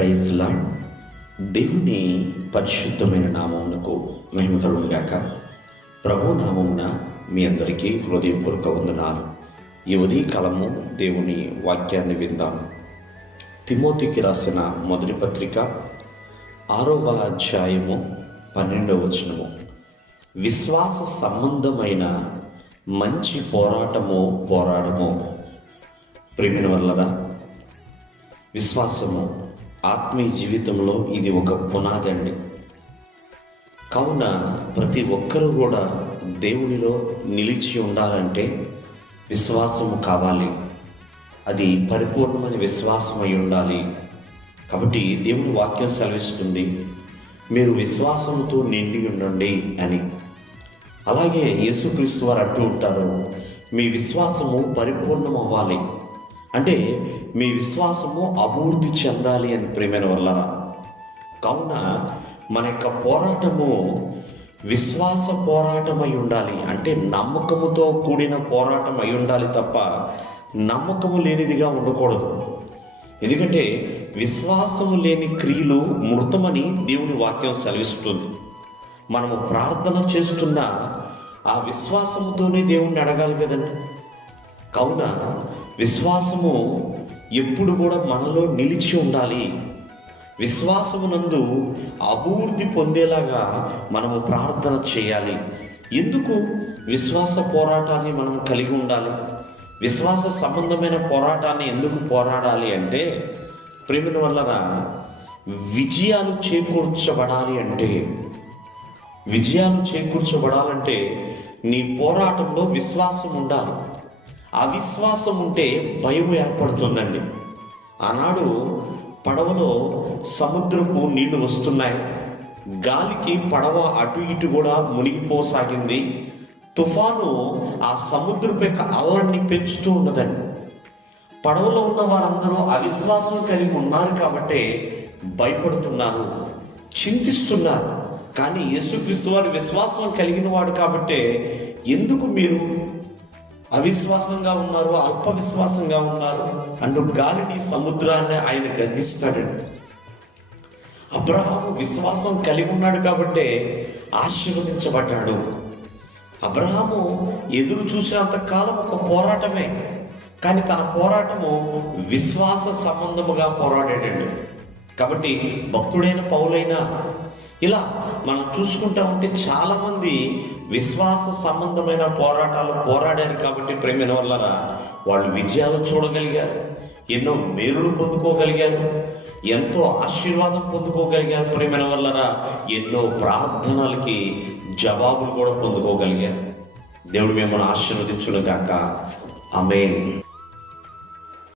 Praise lord. దేవుని పరిశుద్ధమైన నామమునకు మహిమ కలుగును గాక. ప్రభు నామమున మీ అందరికీ హృదయపూర్వక వందనాలు. ఈ ఉదయకాలము దేవుని వాక్యాన్ని విందాం. తిమోతికి రాసిన మొదటి పత్రిక 6వ అధ్యాయము 12వ వచనము. విశ్వాస సంబంధమైన మంచి పోరాడము. ప్రియమైన వల్లరా, విశ్వాసము ఆత్మీయ జీవితంలో ఇది ఒక పునాది అండి. కావున ప్రతి ఒక్కరూ కూడా దేవునిలో నిలిచి ఉండాలంటే విశ్వాసము కావాలి. అది పరిపూర్ణమైన విశ్వాసం అయి ఉండాలి. కాబట్టి దేవుని వాక్యం సెలవిస్తుంది, మీరు విశ్వాసంతో నిండి ఉండండి అని. అలాగే యేసుక్రీస్తు వారు అంటూ ఉంటారు, మీ విశ్వాసము పరిపూర్ణం అవ్వాలి, అంటే మీ విశ్వాసము అభివృద్ధి చెందాలి అని. ప్రేమైన వల్లరా, కావున మన యొక్క పోరాటము విశ్వాస పోరాటం అయి ఉండాలి, అంటే నమ్మకముతో కూడిన పోరాటం అయి ఉండాలి తప్ప నమ్మకము లేనిదిగా ఉండకూడదు. ఎందుకంటే విశ్వాసము లేని క్రియలు మృతమని దేవుని వాక్యం సెలవిస్తుంది. మనము ప్రార్థన చేస్తున్న ఆ విశ్వాసముతోనే దేవుణ్ణి అడగాలి కదండి. కావున విశ్వాసము ఎప్పుడు కూడా మనలో నిలిచి ఉండాలి. విశ్వాసమునందు అభివృద్ధి పొందేలాగా మనము ప్రార్థన చేయాలి. ఎందుకు విశ్వాస పోరాటాన్ని మనం కలిగి ఉండాలి? విశ్వాస సంబంధమైన పోరాటాన్ని ఎందుకు పోరాడాలి అంటే, ప్రేమిన వలన విజయాలు చేకూర్చబడాలంటే నీ పోరాటంలో విశ్వాసం ఉండాలి. అవిశ్వాసం ఉంటే భయం ఏర్పడుతుందండి. ఆనాడు పడవలో సముద్రపు నీళ్లు వస్తున్నాయి, గాలికి పడవ అటు ఇటు కూడా మునిగిపోసాగింది. తుఫాను ఆ సముద్రపు యొక్క అల్లరిని పెంచుతూ ఉన్నదండి. పడవలో ఉన్న వారందరూ అవిశ్వాసం కలిగి ఉన్నారు కాబట్టి భయపడుతున్నారు, చింతిస్తున్నారు. కానీ యేసుక్రీస్తు వారి విశ్వాసం కలిగిన వాడు కాబట్టి, ఎందుకు మీరు అవిశ్వాసంగా ఉన్నారు, అల్ప విశ్వాసంగా ఉన్నారు అంటూ గాలిని సముద్రాన్ని ఆయన గద్దిస్తాడండి. అబ్రహాము విశ్వాసం కలిగి ఉన్నాడు కాబట్టి ఆశీర్వదించబడ్డాడు. అబ్రహాము ఎదురు చూసినంత కాలం ఒక పోరాటమే, కానీ తన పోరాటము విశ్వాస సంబంధముగా పోరాడాడండి. కాబట్టి భక్తుడైన పౌలైనా ఇలా మనం చూసుకుంటా ఉంటే చాలామంది విశ్వాస సంబంధమైన పోరాటాలు పోరాడారు. కాబట్టి ప్రేమైన వల్లరా, వాళ్ళు విజయాలు చూడగలిగారు, ఎన్నో మేలులు పొందుకోగలిగారు, ఎంతో ఆశీర్వాదం పొందుకోగలిగారు. ప్రేమైన వల్లరా, ఎన్నో ప్రార్థనలకి జవాబులు కూడా పొందుకోగలిగారు. దేవుడు మిమ్మల్ని ఆశీర్వదించును గాక. ఆమేన్.